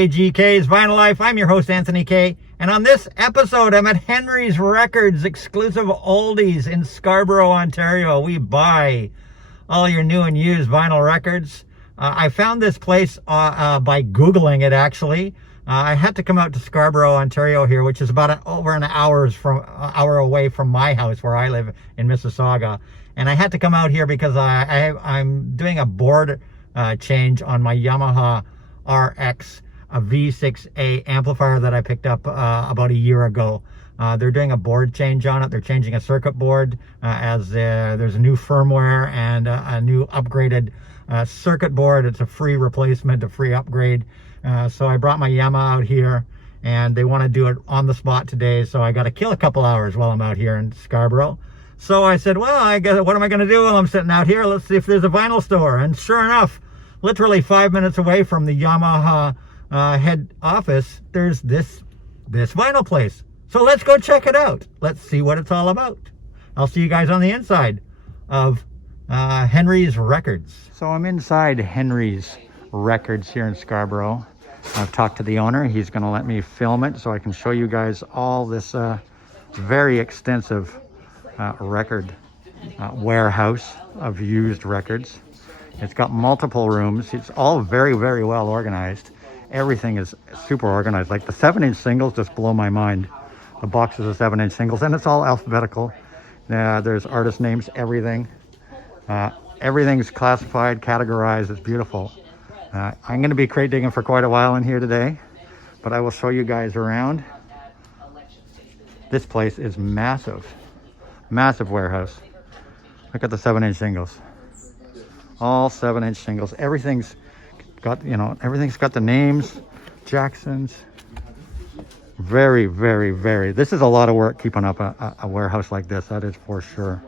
KGK's Vinyl Life. I'm your host, Anthony K. And on this episode, I'm at Henry's Records, exclusive oldies in Scarborough, Ontario. We buy all your new and used vinyl records. I found this place by Googling it, actually. I had to come out to Scarborough, Ontario here, which is about over an hour away from my house where I live in Mississauga. And I had to come out here because I'm doing a board change on my Yamaha RX, a V6A amplifier that I picked up about a year ago. They're doing a board change on it. They're changing a circuit board as there's a new firmware and a new upgraded circuit board. It's a free replacement, a free upgrade. So I brought my Yamaha out here, and they want to do it on the spot today. So I got to kill a couple hours while I'm out here in Scarborough. So I said, well, what am I going to do while I'm sitting out here? Let's see if there's a vinyl store. And sure enough, literally 5 minutes away from the Yamaha head office, there's this vinyl place. So let's go check it out. Let's see what it's all about. I'll see you guys on the inside of Henry's Records. So I'm inside Henry's Records here in Scarborough. I've talked to the owner. He's going to let me film it so I can show you guys all this very extensive record warehouse of used records. It's got multiple rooms. It's all very, very well organized. Everything is super organized. Like the 7-inch singles just blow my mind. The boxes of 7-inch singles, and it's all alphabetical. There's artist names, everything. Everything's classified, categorized. It's beautiful. I'm going to be crate digging for quite a while in here today, but I will show you guys around. This place is massive. Massive warehouse. Look at the 7-inch singles. All 7-inch singles. Everything's got, everything's got the names. Jackson's. Very, very, very. This is a lot of work keeping up a warehouse like this. That is for sure.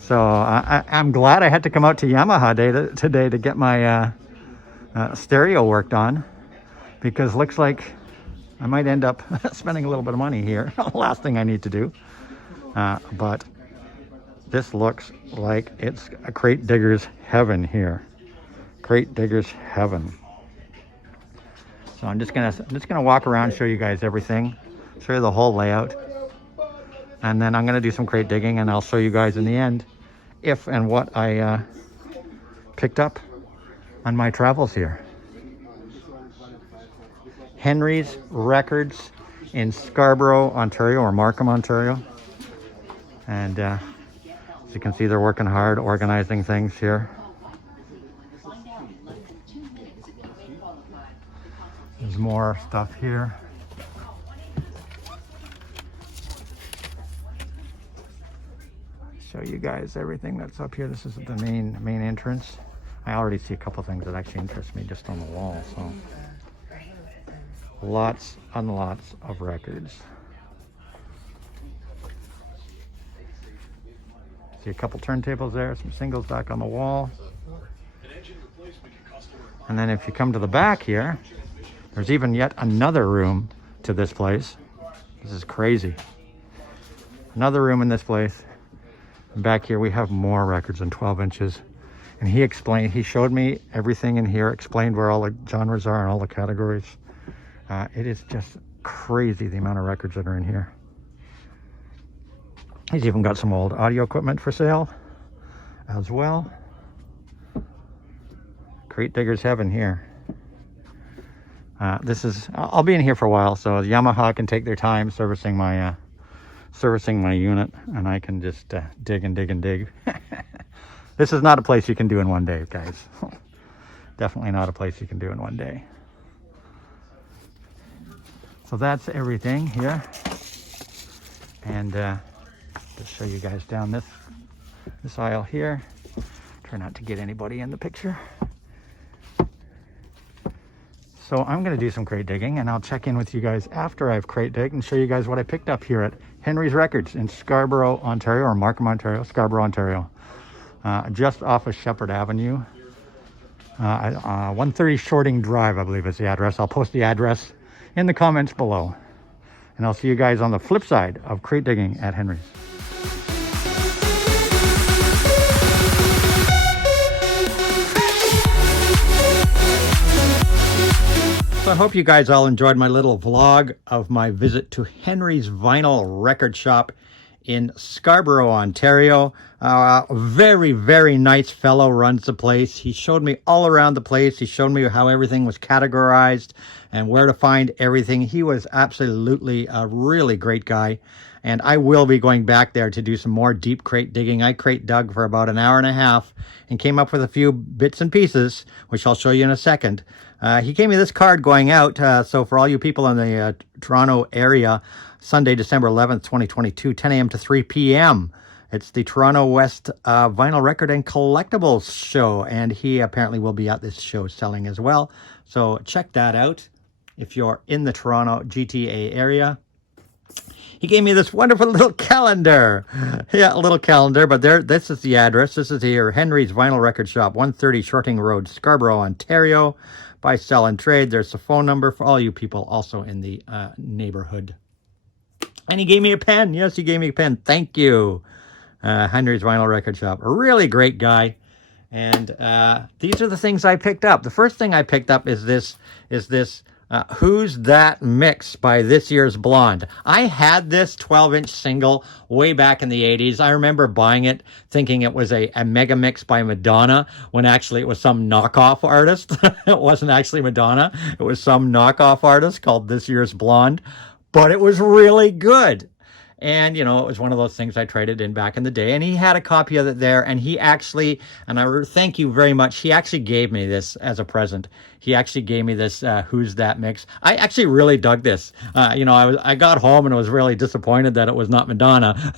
So I'm glad I had to come out to Yamaha today to get my stereo worked on, because looks like I might end up spending a little bit of money here. Last thing I need to do. But this looks like it's a crate digger's heaven here. Crate digger's heaven. So I'm just gonna walk around, show you guys everything, show you the whole layout, and then I'm gonna do some crate digging, and I'll show you guys in the end if and what I picked up on my travels here. Henry's Records in Scarborough, Ontario, or Markham, Ontario. And as you can see, they're working hard organizing things here. There's more stuff here. Show you guys everything that's up here. This is the main entrance. I already see a couple things that actually interest me just on the wall. So lots and lots of records. See a couple turntables there, some singles back on the wall. And then if you come to the back here, there's even yet another room to this place. This is crazy. Another room in this place. And back here we have more records than 12 inches. And he showed me everything in here, explained where all the genres are and all the categories. It is just crazy the amount of records that are in here. He's even got some old audio equipment for sale as well. Crate digger's heaven here. I'll be in here for a while, so Yamaha can take their time servicing my unit, and I can just dig and dig and dig. This is not a place you can do in one day, guys. Definitely not a place you can do in one day. So that's everything here. And just show you guys down this aisle here. Try not to get anybody in the picture. So I'm going to do some crate digging, and I'll check in with you guys after I've crate digged and show you guys what I picked up here at Henry's Records in Scarborough, Ontario, or Markham, Ontario, Scarborough, Ontario. Just off of Shepherd Avenue. 130 Shorting Drive, I believe is the address. I'll post the address in the comments below. And I'll see you guys on the flip side of crate digging at Henry's. So I hope you guys all enjoyed my little vlog of my visit to Henry's Vinyl Record Shop in Scarborough, Ontario. Very, very nice fellow runs the place. He showed me all around the place. He showed me how everything was categorized and where to find everything. He was absolutely a really great guy. And I will be going back there to do some more deep crate digging. I crate dug for about an hour and a half and came up with a few bits and pieces, which I'll show you in a second. He gave me this card going out. So for all you people in the Toronto area, Sunday, December 11th, 2022, 10 a.m. to 3 p.m. It's the Toronto West Vinyl Record and Collectibles Show. And he apparently will be at this show selling as well. So check that out if you're in the Toronto GTA area. He gave me this wonderful little calendar. Yeah, a little calendar, but this is the address. This is here, Henry's Vinyl Record Shop, 130 Shorting Road, Scarborough, Ontario. Buy, sell, and trade. There's the phone number for all you people also in the neighborhood. And he gave me a pen. Yes, he gave me a pen. Thank you. Henry's Vinyl Record Shop. A really great guy. And these are the things I picked up. The first thing I picked up is this Who's That Mix by This Year's Blonde. I had this 12-inch single way back in the 80s. I remember buying it thinking it was a mega mix by Madonna when actually it was some knockoff artist. It wasn't actually Madonna. It was some knockoff artist called This Year's Blonde. But it was really good. And, you know, it was one of those things I traded in back in the day. And he had a copy of it there. And he actually, and I thank you very much, he actually gave me this as a present. He actually gave me this Who's That Mix. I actually really dug this. You know, I got home and was really disappointed that it was not Madonna.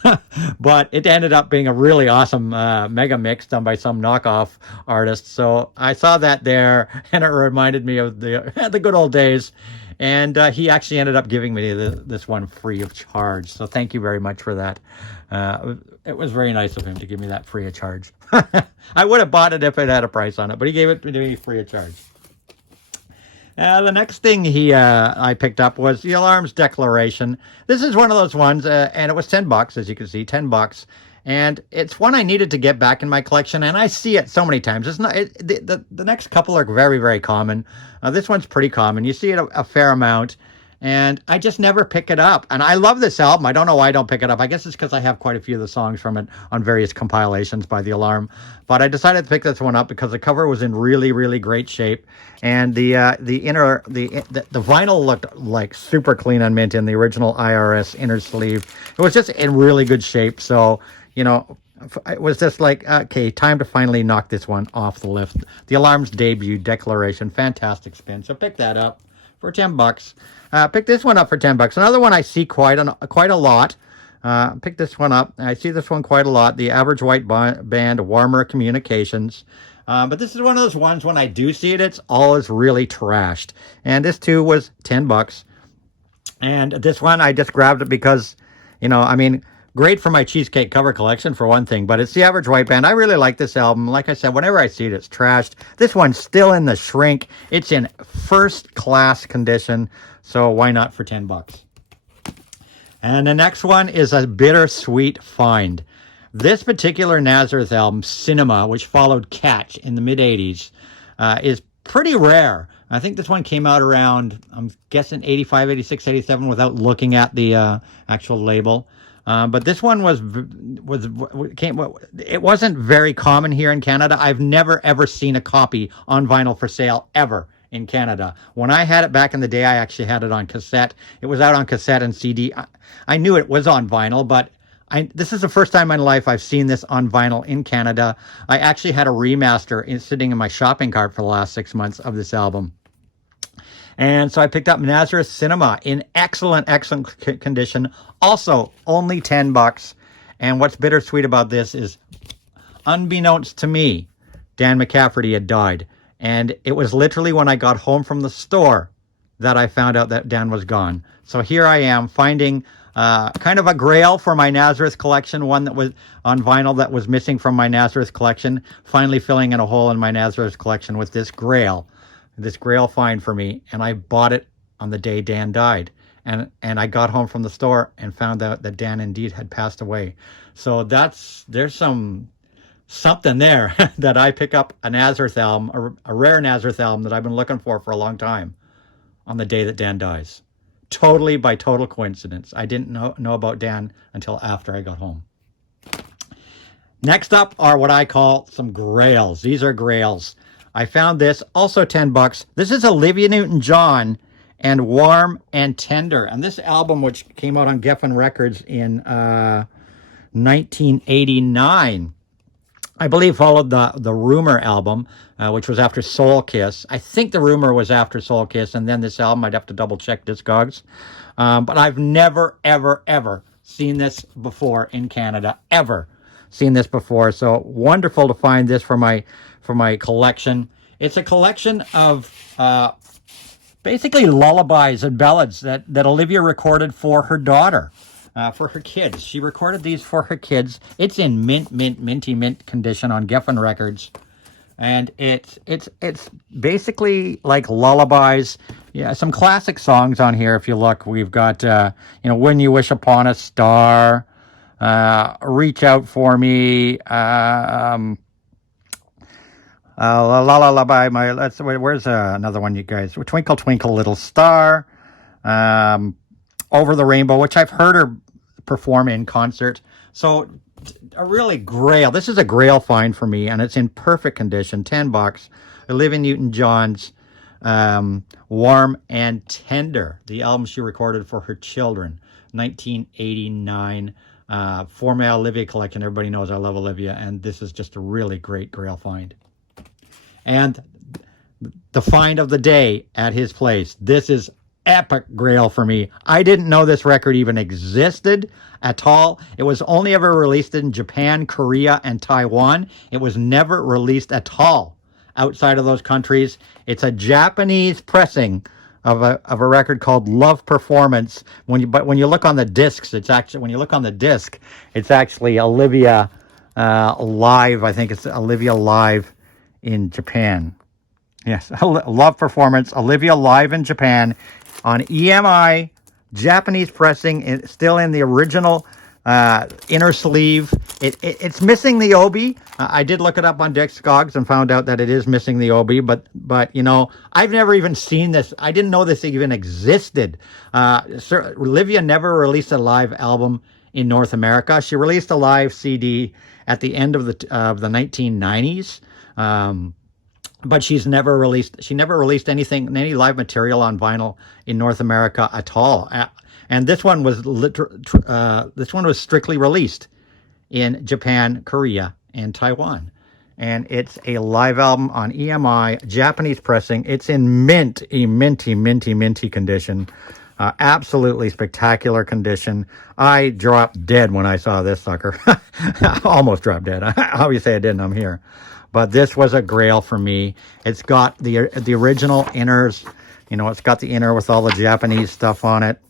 But it ended up being a really awesome mega mix done by some knockoff artist. So I saw that there, and it reminded me of the good old days. And he actually ended up giving me this one free of charge. So thank you very much for that. It was very nice of him to give me that free of charge. I would have bought it if it had a price on it, but he gave it to me free of charge. The next thing I picked up was the Alarms Declaration. This is one of those ones, and it was $10, as you can see, $10. And it's one I needed to get back in my collection, and I see it so many times. It's not the next couple are very, very common. This one's pretty common. You see it a fair amount, and I just never pick it up. And I love this album. I don't know why I don't pick it up. I guess it's because I have quite a few of the songs from it on various compilations by The Alarm. But I decided to pick this one up because the cover was in really, really great shape, and the vinyl looked like super clean on mint in the original IRS inner sleeve. It was just in really good shape. So, you know, it was just like, okay, time to finally knock this one off the list. The Alarm's debut Declaration, fantastic spin. So pick that up for $10. Pick this one up for $10. Another one I see quite a lot. Pick this one up. I see this one quite a lot. The Average White Band, Warmer Communications. But this is one of those ones when I do see it, it's always really trashed. And this too was $10. And this one I just grabbed it because, you know, I mean, great for my cheesecake cover collection for one thing, but it's the Average White Band. I really like this album. Like I said, whenever I see it, it's trashed. This one's still in the shrink. It's in first class condition, so why not for $10? And the next one is a bittersweet find. This particular Nazareth album, Cinema, which followed Catch in the mid-'80s, is pretty rare. I think this one came out around, I'm guessing 85, 86, 87 without looking at the actual label. But this one it wasn't very common here in Canada. I've never, ever seen a copy on vinyl for sale, ever, in Canada. When I had it back in the day, I actually had it on cassette. It was out on cassette and CD. I knew it was on vinyl, but this is the first time in my life I've seen this on vinyl in Canada. I actually had a remaster sitting in my shopping cart for the last 6 months of this album. And so I picked up Nazareth Cinema in excellent, excellent condition. Also, only $10. And what's bittersweet about this is, unbeknownst to me, Dan McCafferty had died. And it was literally when I got home from the store that I found out that Dan was gone. So here I am finding kind of a grail for my Nazareth collection, one that was on vinyl that was missing from my Nazareth collection, finally filling in a hole in my Nazareth collection with this Grail find for me. And I bought it on the day Dan died. And I got home from the store and found out that Dan indeed had passed away. So there's something there that I pick up a Nazareth album, a rare Nazareth album that I've been looking for a long time, on the day that Dan dies. Totally by total coincidence. I didn't know about Dan until after I got home. Next up are what I call some grails. These are grails. I found this, also $10. This is Olivia Newton-John and Warm and Tender. And this album, which came out on Geffen Records in 1989, I believe followed the Rumor album, which was after Soul Kiss. I think the Rumor was after Soul Kiss, and then this album, I'd have to double check Discogs. But I've never, ever, ever seen this before in Canada, ever seen this before. So wonderful to find this for my collection. It's a collection of basically lullabies and ballads that Olivia recorded for her daughter. For her kids. She recorded these for her kids. It's in minty mint condition on Geffen Records. And it's basically like lullabies. Yeah, some classic songs on here. If you look, we've got, When You Wish Upon a Star, Reach Out For Me, Lullaby, where's another one, you guys? Twinkle, Twinkle, Little Star, Over the Rainbow, which I've heard her perform in concert. So a really Grail. This is a Grail find for me, and it's in perfect condition. $10. Olivia Newton-John's Warm and Tender, the album she recorded for her children, 1989. For my Olivia collection. Everybody knows I love Olivia, and this is just a really great Grail find. And the find of the day at his place. This is epic Grail for me. I didn't know this record even existed at all. It was only ever released in Japan, Korea, and Taiwan. It was never released at all outside of those countries. It's a Japanese pressing of a record called Love Performance. But when you look on the discs, it's actually Olivia live. I think it's Olivia live in Japan. Yes, Love Performance, Olivia live in Japan on EMI, Japanese pressing, still in the original inner sleeve. It's missing the obi. I did look it up on Discogs and found out that it is missing the obi, but I've never even seen this. I didn't know this even existed. Olivia never released a live album in North America. She released a live CD at the end of the 1990s. But she never released any live material on vinyl in North America at all. And this one was strictly released in Japan, Korea, and Taiwan. And it's a live album on EMI, Japanese pressing. It's in minty condition. Absolutely spectacular condition. I dropped dead when I saw this sucker. Almost dropped dead. Obviously I didn't. I'm here. But this was a Grail for me. It's got the original inners. It's got the inner with all the Japanese stuff on it.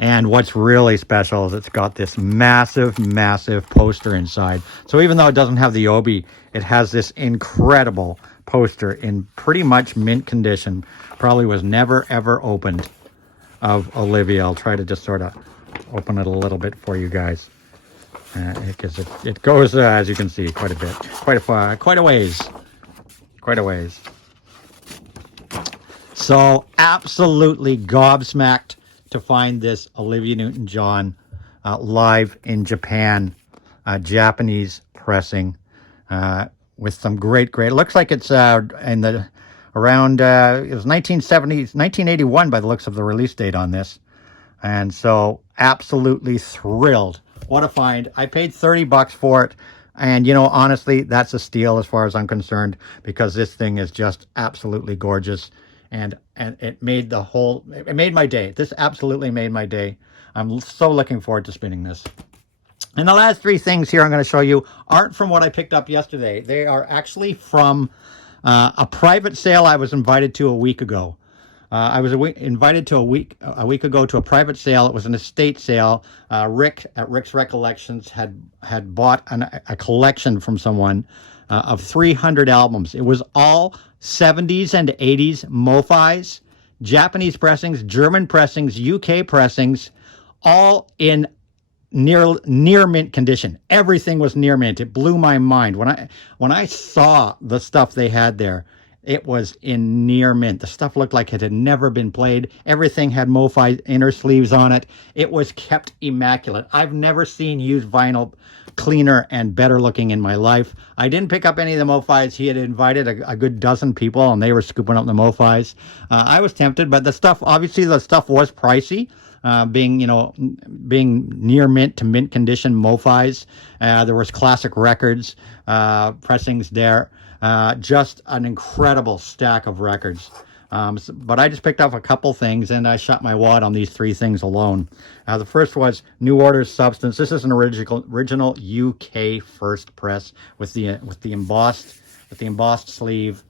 And what's really special is it's got this massive poster inside. So even though it doesn't have the obi, it has this incredible poster in pretty much mint condition. Probably was never, ever opened of Olivia. I'll try to just sort of open it a little bit for you guys. Because it goes, as you can see, quite a bit. Quite a ways. So absolutely gobsmacked to find this Olivia Newton-John live in Japan, Japanese pressing with some great. It looks like it's in the around it was 1981 by the looks of the release date on this, and so absolutely thrilled. What a find! I paid $30 for it, and honestly, that's a steal as far as I'm concerned, because this thing is just absolutely gorgeous. And it made my day. This absolutely made my day. I'm so looking forward to spinning this. And the last three things here I'm going to show you aren't from what I picked up yesterday. They are actually from a private sale I was invited to a week ago. I was invited to a week ago to a private sale. It was an estate sale. Rick at Rick's Recollections had bought a collection from someone of 300 albums. It was all 70s and 80s MoFis, Japanese pressings, German pressings, UK pressings, all in near mint condition. Everything was near mint. It blew my mind when I saw the stuff they had there. It was in near mint. The stuff looked like it had never been played. Everything had MoFi inner sleeves on it. It was kept immaculate. I've never seen used vinyl cleaner and better looking in my life. I didn't pick up any of the MoFis. He had invited a good dozen people, and they were scooping up the MoFis. I was tempted, but the stuff, obviously the stuff was pricey. Being near mint to mint condition MoFis. There was classic records, pressings there. Just an incredible stack of records. But I just picked up a couple things, and I shot my wad on these three things alone. The first was New Order's Substance. This is an original UK first press with the embossed sleeve.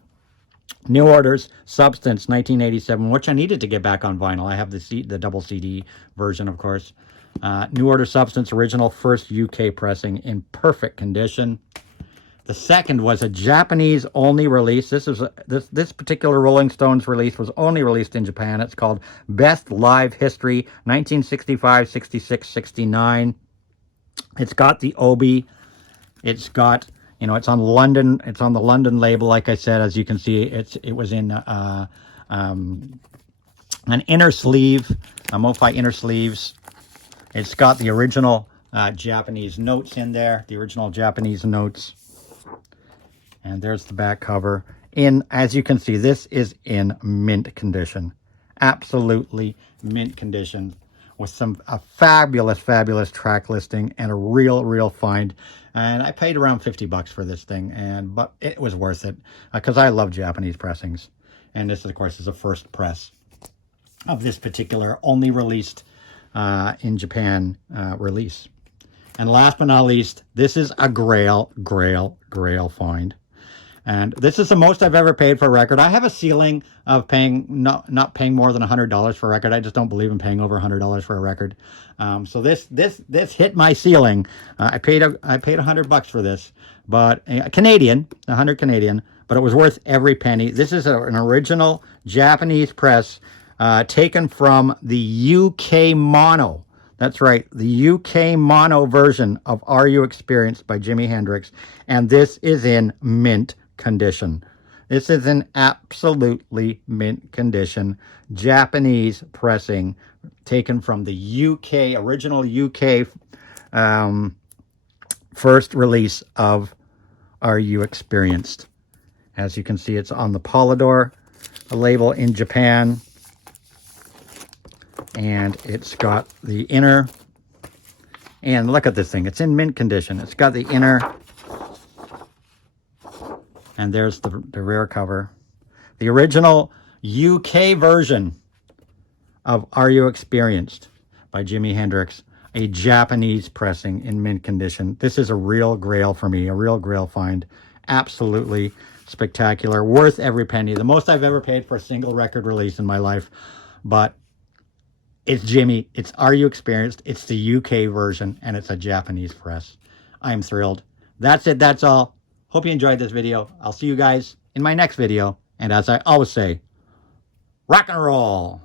New Order's Substance, 1987, which I needed to get back on vinyl. I have the double CD version, of course. New Order Substance, original first UK pressing in perfect condition. The second was a Japanese-only release. This particular Rolling Stones release was only released in Japan. It's called Best Live History, 1965, 66, 69. It's got the Obi. It's got, it's on London. It's on the London label, like I said. As you can see, it was in an inner sleeve, a MoFi inner sleeves. It's got the original Japanese notes in there, the original Japanese notes. And there's the back cover. As you can see, this is in mint condition. Absolutely mint condition. With a fabulous, fabulous track listing and a real find. And I paid around $50 for this thing, but it was worth it because I love Japanese pressings. And this, of course, is a first press of this particular only released in Japan release. And last but not least, this is a Grail find. And this is the most I've ever paid for a record. I have a ceiling of not paying more than $100 for a record. I just don't believe in paying over $100 for a record. So this hit my ceiling. I paid $100 for this, but Canadian, 100 Canadian, but it was worth every penny. This is an original Japanese press taken from the UK mono. That's right, the UK mono version of Are You Experienced by Jimi Hendrix, and this is in mint condition. This is in absolutely mint condition. Japanese pressing taken from the original UK first release of Are You Experienced. As you can see, it's on the Polydor label in Japan. And it's got the inner, and look at this thing. It's in mint condition. It's got the inner, and there's the rear cover. The original UK version of Are You Experienced by Jimi Hendrix, a Japanese pressing in mint condition. This is a real Grail for me, a real Grail find. Absolutely spectacular, worth every penny. The most I've ever paid for a single record release in my life, but it's Jimi, it's Are You Experienced, it's the UK version, and it's a Japanese press. I'm thrilled. That's it, that's all. Hope you enjoyed this video. I'll see you guys in my next video. And as I always say, rock and roll.